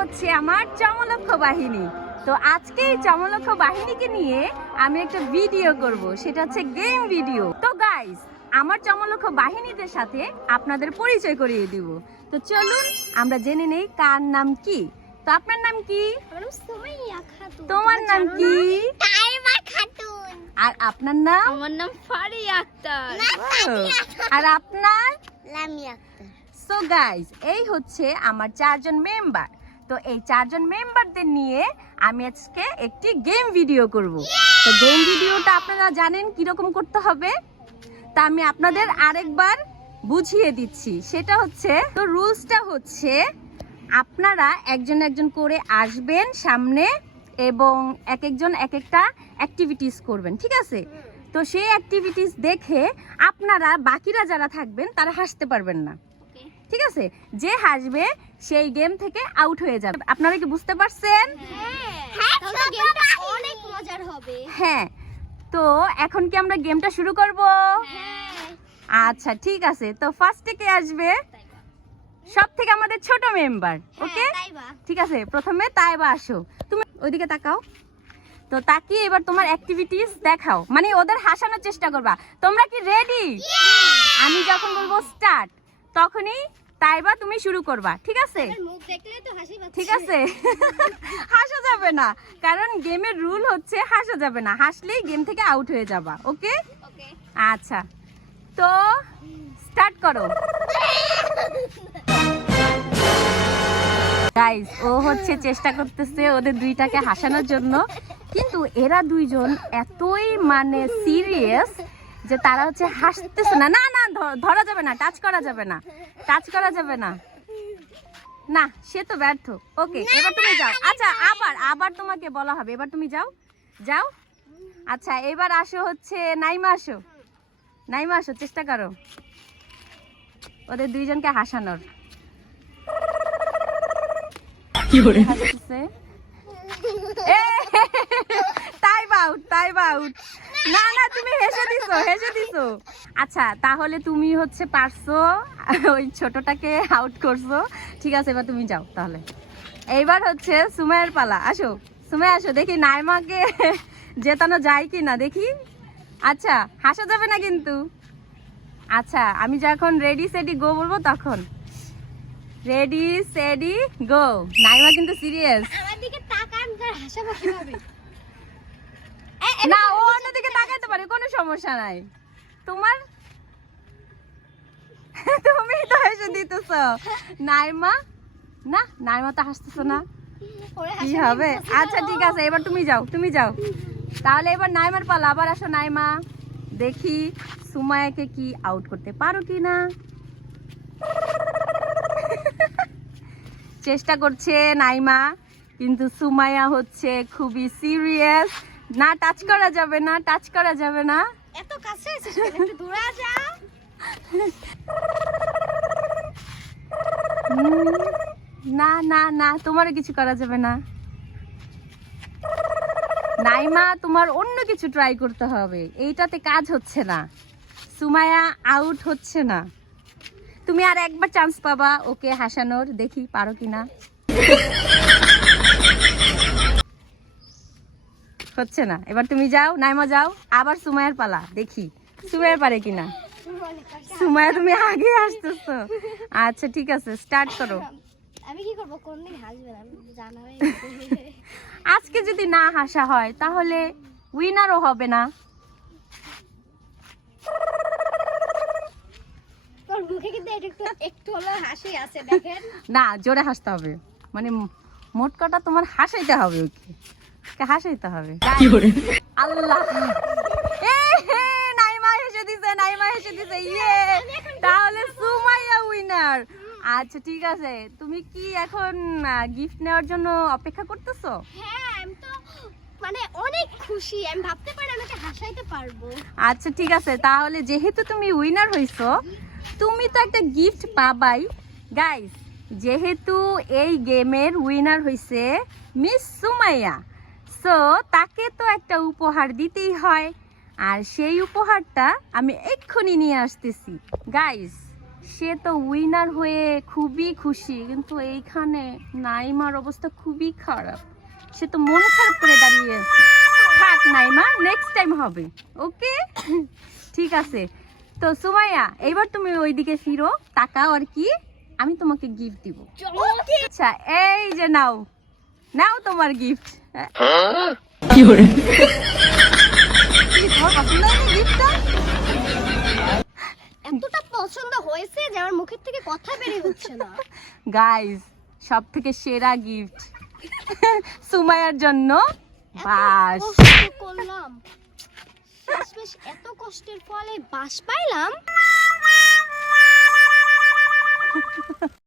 হচ্ছে আমার চমলক্ষ বাহিনী। তো আজকে এই চমলক্ষ বাহিনীকে নিয়ে আমি একটা ভিডিও করব সেটা হচ্ছে গেম ভিডিও তো গাইস আমার চমলক্ষ বাহিনীদের সাথে আপনাদের পরিচয় করিয়ে দিব। তো চলুন আমরা জেনে নেই কার নাম কি। তো আপনার নাম কি? আমার নাম সুমাইয়া খাতুন। তোমার নাম কি? আর আপনার নাম? আমার নাম ফারিয়া আক্তার। আর আপনার? লামিয়া আক্তার। সো গাইস এই হচ্ছে আমার চারজন মেম্বার তো এই চারজন মেম্বারদের নিয়ে আমি আজকে একটি গেম ভিডিও করব। তো গেম ভিডিওটা আপনারা জানেন কীরকম করতে হবে? তা আমি আপনাদের আরেকবার বুঝিয়ে দিচ্ছি। সেটা হচ্ছে, তো রুলসটা হচ্ছে, আপনারা একজন একজন করে আসবেন সামনে এবং এক একজন এক একটা অ্যাক্টিভিটিস করবেন, ঠিক আছে? তো সেই অ্যাক্টিভিটিস দেখে আপনারা বাকিরা যারা থাকবেন তারা হাসতে পারবেন না। ঠিক আছে? যে হাসবে সেই গেম থেকে আউট হয়ে যাবে। আপনারা কি বুঝতে পারছেন? হ্যাঁ। হবে। হ্যাঁ। তো এখন কি আমরা গেমটা শুরু করব? হ্যাঁ। আচ্ছা ঠিক আছে। তো ফার্স্টে কে আসবে? সব থেকে আমাদের ছোট মেম্বার ওকে হ্যাঁ, ঠিক আছে প্রথমে তাইবা আসো। তুমি ওইদিকে তাকাও। তো তাকিয়ে এবার তোমার অ্যাক্টিভিটিস দেখাও। মানে ওদের হাসানোর চেষ্টা করবা। তোমরা কি রেডি আমি যখন বলব স্টার্ট তখনই তাইবা তুমি শুরু করবা ঠিক আছে? ঠিক আছে? হাসা যাবে না কারণ গেমের রুল হচ্ছে হাসা যাবে না হাসলেই গেম থেকে আউট হয়ে যাবা ওকে? আচ্ছা তো স্টার্ট করো। গাইস ও হচ্ছে চেষ্টা করতেছে ওদের দুইটাকে হাসানোর জন্য কিন্তু এরা দুইজন এতই মানে সিরিয়াস যে তারা হচ্ছে হাসতেছে না। না না ধরা যাবে না টাচ করা যাবে না। টাচ করা যাবে না। না সে তো ব্যর্থ। ওকে এবার তুমি যাও। আচ্ছা আবার আবার তোমাকে বলা হবে। এবার তুমি যাও। যাও। আচ্ছা এবার আসো হচ্ছে নাইমা আসো। নাইমা আসো চেষ্টা করো। ওদের দুইজনকে হাসানোর। হাসতেছে। এ, তাই বাউট তাই বাউট না না, তুমি হেসে দিছো হেসে দিছো। আচ্ছা তাহলে তুমি হচ্ছে পারছ, ওই ছোটটাকে আউট করছ। ঠিক আছে, এবার তুমি যাও তাহলে। এইবার হচ্ছে সুমাইয়ের পালা, আসো। সুমাই আসো, দেখি নাইমাকে জেতানো যায় কি না দেখি। আচ্ছা হাসা যাবে না কিন্তু। আচ্ছা আমি যখন রেডি সেডি গো বলব তখন। রেডি সেডি গো নাইমা কিন্তু সিরিয়াস আমার দিকে তাকান হাসাবো কীভাবে না ও অন্যদিকে তাকাইতে পারে কোনো সমস্যা নাই। তোমার? তুমি তো হেসে দিতেছ। নাইমা? না নাইমা তো হাসতেছো না। কি হবে? আচ্ছা ঠিক আছে এবার তুমি যাও তুমি যাও। তাহলে এবার নাইমার পালা আবার আসো নাইমা। দেখি সুমায়াকে কি আউট করতে পারো কি না চেষ্টা করছে নাইমা কিন্তু সুমায়া হচ্ছে খুবই সিরিয়াস না টাচ করা যাবে না টাচ করা যাবে না। এত কাছে আছিস একটু দূরে যা। না না না তোমারও কিছু করা যাবে না। নাইমা তোমার অন্য কিছু ট্রাই করতে হবে। এইটাতে কাজ হচ্ছে না। সুমায়া আউট হচ্ছে না। তুমি আর একবার চান্স পাবা ওকে হাসানোর। দেখি পারো কিনা। হচ্ছে না। এবার তুমি যাও নাইমা যাও আবার সুমায়ার পালা দেখি। সুমায়ার পারে কিনা? সুমায়া তুমি আগে আসতেছো। আচ্ছা ঠিক আছে স্টার্ট করো। আমি কি করব? কোনদিন হাসবে না জানা আজকে যদি না হাসা হয় তাহলে উইনারও হবে না। তোর মুখে কিন্তু একটু একটু হলো হাসি আছে দেখেন। না জোরে হাসতে হবে। মানে মোট কথা তোমার হাসাইতে হবে ওকে। হাসাইতে হবে? আল্লাহ। এ হে, নাইমা হেসে দিছে নাইমা হেসে দিছে ইয়ে। তাহলে সুমাইয়া উইনার আচ্ছা ঠিক আছে। তুমি কি এখন গিফট নেওয়ার জন্য অপেক্ষা করতেছো? হ্যাঁ আমি তো মানে অনেক খুশি। আমি ভাবতে পারি আমাকে হাসাইতে পারব। আচ্ছা ঠিক আছে। তাহলে যেহেতু তুমি উইনার হইছো তুমি তো একটা গিফট পাবাই। গাইস যেহেতু এই গেমের উইনার হইছে মিস সুমাইয়া। সো তাকে তো একটা উপহার দিতেই হয়। আর সেই উপহারটা আমি এক্ষুনি নিয়ে আসতেছি। গাইস সে তো উইনার হয়ে খুবই খুশি কিন্তু এইখানে নাইমার অবস্থা খুবই খারাপ। সে তো মন খারাপ করে দাঁড়িয়ে আছে। থাক নাইমা নেক্সট টাইম হবে ওকে ঠিক আছে। তো সুমাইয়া এইবার তুমি ওইদিকে ফিরো তাকাও আর কি আমি তোমাকে গিফট দিব। আচ্ছা এই যে নাও। নাও তোমার গিফট এতটা পছন্দ হয়েছে যে আমার মুখের থেকে কথা বেরিয়ে হচ্ছে না। গাইস সব থেকে সেরা গিফট সুমাইয়ার জন্য বাস। করলাম। শেষমেশ এত কষ্টের ফলে বাস পাইলাম।